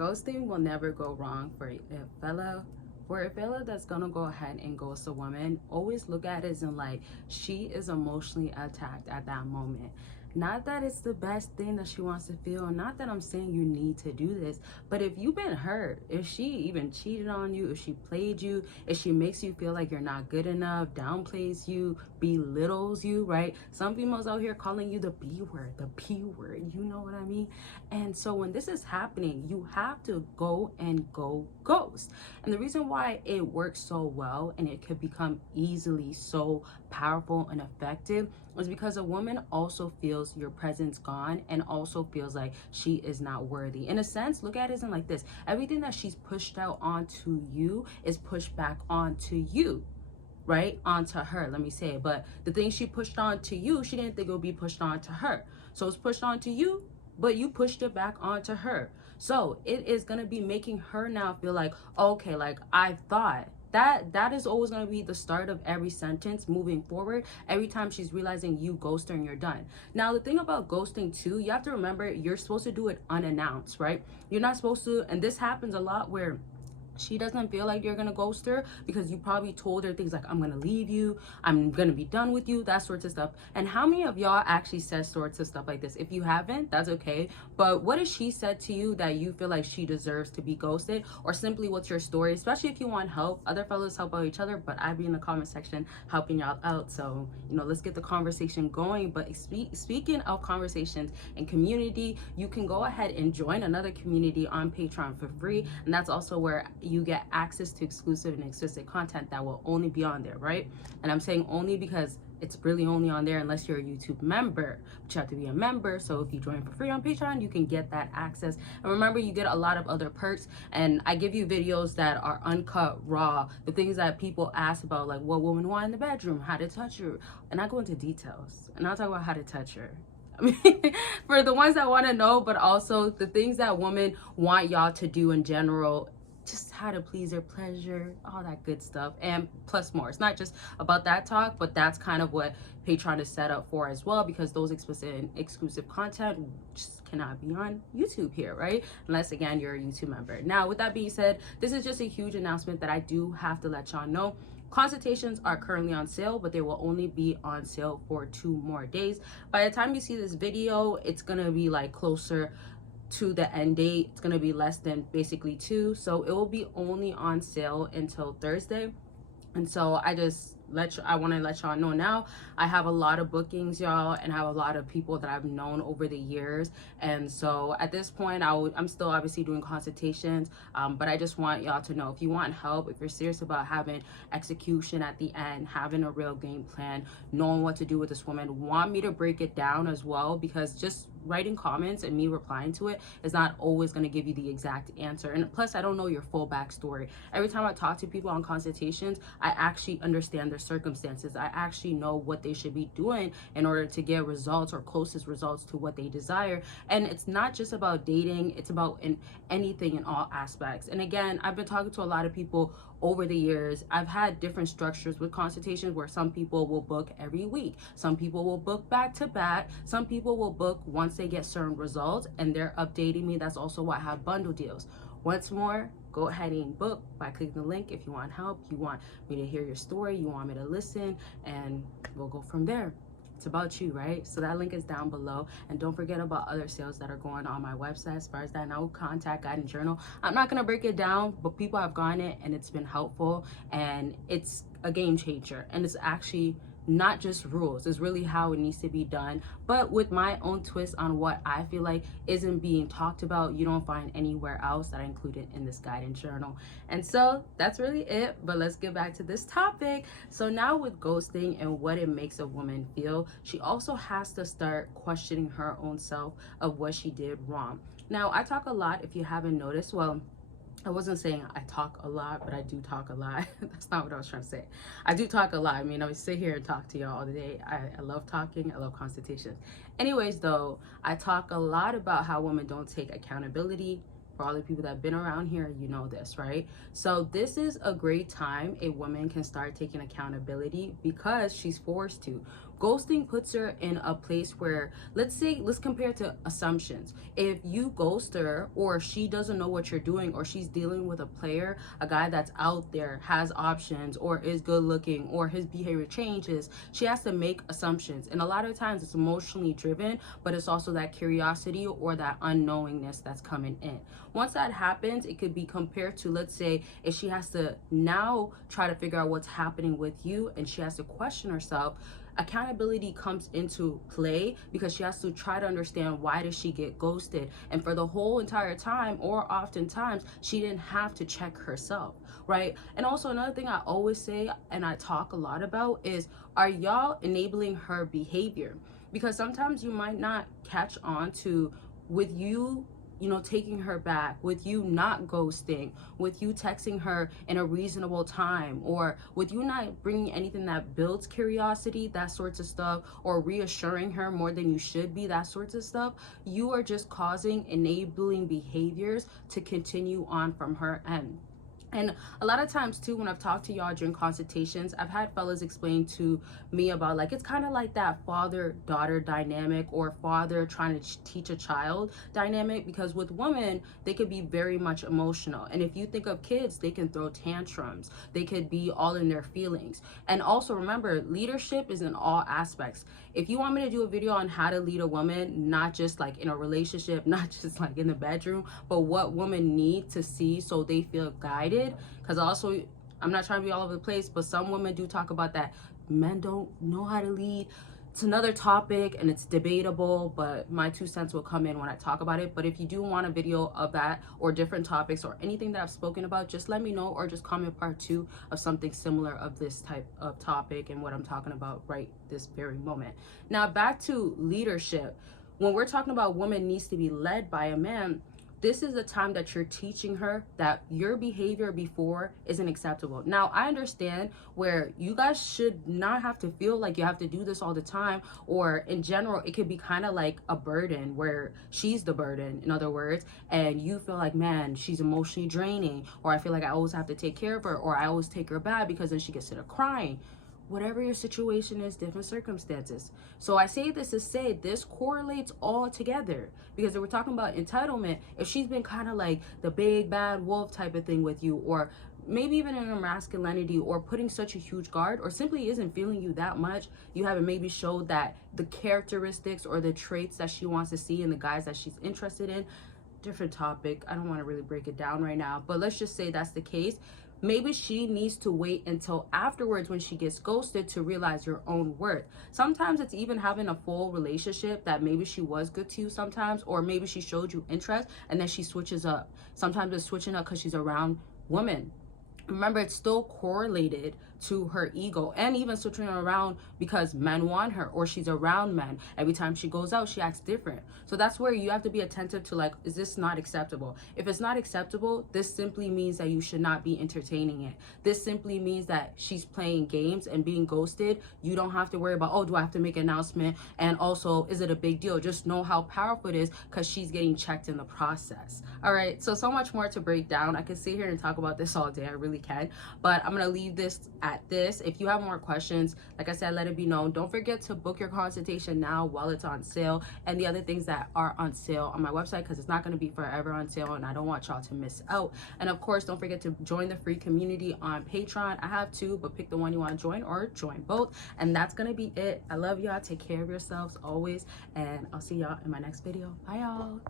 Ghosting will never go wrong for a fella that's gonna go ahead and ghost a woman. Always look at it as in like she is emotionally attacked at that moment. Not that it's the best thing that she wants to feel, not that I'm saying you need to do this, but if you've been hurt, if she even cheated on you, if she played you, if she makes you feel like you're not good enough, downplays you, belittles you, right? Some females out here calling you the B word, the P word, you know what I mean? And so when this is happening, you have to go ghost. And the reason why it works so well and it could become easily so powerful and effective is because a woman also feels your presence gone and also feels like she is not worthy. In a sense, look at it as like this: everything that she's pushed out onto you is pushed back onto you, right? Onto her, let me say it. But the thing she pushed onto you, she didn't think it would be pushed onto her. So it's pushed onto you, but you pushed it back onto her. So it is going to be making her now feel like, okay, like I thought. That is always going to be the start of every sentence moving forward. Every time she's realizing you ghost her and you're done. Now, the thing about ghosting too, you have to remember you're supposed to do it unannounced, right? You're not supposed to, and this happens a lot where she doesn't feel like you're gonna ghost her because you probably told her things like, I'm gonna leave you, I'm gonna be done with you, that sorts of stuff. And how many of y'all actually said sorts of stuff like this? If you haven't, that's okay. But what has she said to you that you feel like she deserves to be ghosted? Or simply, what's your story? Especially if you want help. Other fellas help out each other, but I'd be in the comment section helping y'all out. So, you know, let's get the conversation going. But speaking of conversations and community, you can go ahead and join another community on Patreon for free. And that's also where you get access to exclusive and explicit content that will only be on there, right? And I'm saying only because it's really only on there unless you're a YouTube member, but you have to be a member. So if you join for free on Patreon, you can get that access. And remember, you get a lot of other perks, and I give you videos that are uncut, raw, the things that people ask about, like what women want in the bedroom, how to touch her, and I go into details, and I'll talk about how to touch her. I mean, for the ones that want to know, but also the things that women want y'all to do in general, just how to please their pleasure, all that good stuff, and plus more. It's not just about that talk, but that's kind of what Patreon is set up for as well, because those explicit and exclusive content just cannot be on YouTube here, right? Unless, again, you're a YouTube member. Now, with that being said, this is just a huge announcement that I do have to let y'all know. Consultations are currently on sale, but they will only be on sale for 2 more days. By the time you see this video, it's gonna be like closer to the end date. It's gonna be less than basically 2, so it will be only on sale until Thursday. And so I want to let y'all know now, I have a lot of bookings, y'all, and I have a lot of people that I've known over the years. And so at this point, I'm still obviously doing consultations, but I just want y'all to know, if you want help, if you're serious about having execution at the end, having a real game plan, knowing what to do with this woman, want me to break it down as well, because just writing comments and me replying to it is not always going to give you the exact answer. And plus, I don't know your full backstory. Every time I talk to people on consultations, I actually understand their circumstances. I actually know what they should be doing in order to get results, or closest results to what they desire. And it's not just about dating, it's about anything in all aspects. And again, I've been talking to a lot of people over the years. I've had different structures with consultations where some people will book every week, some people will book back to back, some people will book once they get certain results and they're updating me. That's also why I have bundle deals. Once more, go ahead and book by clicking the link if you want help, you want me to hear your story, you want me to listen, and we'll go from there. It's about you, right? So that link is down below. And don't forget about other sales that are going on my website. As far as that, now contact guide and journal. I'm not gonna break it down, but people have gotten it and it's been helpful, and it's a game changer. And it's actually not just rules, it's really how it needs to be done, but with my own twist on what I feel like isn't being talked about, you don't find anywhere else, that I included in this guide and journal. And so that's really it, but let's get back to this topic. So now with ghosting and what it makes a woman feel, she also has to start questioning her own self of what she did wrong. Now, I talk a lot, if you haven't noticed. Well, I wasn't saying I talk a lot, but I do talk a lot. That's not what I was trying to say. I do talk a lot. I mean, I would sit here and talk to y'all all day. I love talking. I love consultations. Anyways, though, I talk a lot about how women don't take accountability. For all the people that have been around here, you know this, right? So this is a great time a woman can start taking accountability, because she's forced to. ghosting puts her in a place where, let's compare to assumptions. If you ghost her, or she doesn't know what you're doing, or she's dealing with a player, a guy that's out there, has options, or is good looking, or his behavior changes, she has to make assumptions. And a lot of times it's emotionally driven, but it's also that curiosity or that unknowingness that's coming in. Once that happens, it could be compared to, let's say, if she has to now try to figure out what's happening with you, and she has to question herself. Accountability comes into play because she has to try to understand, why does she get ghosted? And for the whole entire time, or oftentimes, she didn't have to check herself, right? And also another thing I always say, and I talk a lot about, is, are y'all enabling her behavior? Because sometimes you might not catch on to, with you taking her back, with you not ghosting, with you texting her in a reasonable time, or with you not bringing anything that builds curiosity, that sorts of stuff, or reassuring her more than you should be, that sorts of stuff. You are just causing enabling behaviors to continue on from her end. And a lot of times too, when I've talked to y'all during consultations, I've had fellas explain to me about, like, it's kind of like that father-daughter dynamic, or father trying to teach a child dynamic, because with women, they could be very much emotional. And if you think of kids, they can throw tantrums. They could be all in their feelings. And also remember, leadership is in all aspects. If you want me to do a video on how to lead a woman, not just like in a relationship, not just like in the bedroom, but what women need to see so they feel guided. Because also, I'm not trying to be all over the place, but some women do talk about that men don't know how to lead. It's another topic and it's debatable, but my 2 cents will come in when I talk about it. But if you do want a video of that, or different topics, or anything that I've spoken about, just let me know, or just comment part 2 of something similar of this type of topic and what I'm talking about right this very moment. Now back to leadership. When we're talking about woman needs to be led by a man, this is the time that you're teaching her that your behavior before isn't acceptable. Now, I understand where you guys should not have to feel like you have to do this all the time, or in general, it could be kind of like a burden where she's the burden, in other words, and you feel like, man, she's emotionally draining, or I feel like I always have to take care of her, or I always take her back because then she gets to the crying. Whatever your situation is, different circumstances. So I say this to say this correlates all together, because if we're talking about entitlement, if she's been kind of like the big bad wolf type of thing with you, or maybe even in her masculinity, or putting such a huge guard, or simply isn't feeling you that much, you haven't maybe showed that the characteristics or the traits that she wants to see in the guys that she's interested in. Different topic, I don't want to really break it down right now, but let's just say that's the case. Maybe she needs to wait until afterwards when she gets ghosted to realize your own worth. Sometimes it's even having a full relationship that maybe she was good to you sometimes, or maybe she showed you interest and then she switches up. Sometimes it's switching up because she's around women. Remember, it's still correlated to her ego, and even switching around because men want her, or she's around men. Every time she goes out, she acts different. So that's where you have to be attentive to, like, is this not acceptable? If it's not acceptable, this simply means that you should not be entertaining it. This simply means that she's playing games and being ghosted. You don't have to worry about, oh, do I have to make an announcement? And also, is it a big deal? Just know how powerful it is, because she's getting checked in the process. All right, so much more to break down. I could sit here and talk about this all day. I really can, but I'm gonna leave this at this. If you have more questions, like I said, let it be known. Don't forget to book your consultation now while it's on sale, and the other things that are on sale on my website, because it's not going to be forever on sale and I don't want y'all to miss out. And of course, don't forget to join the free community on Patreon. I have 2, but pick the one you want to join, or join both. And that's gonna be it. I love y'all. Take care of yourselves always, and I'll see y'all in my next video. Bye y'all.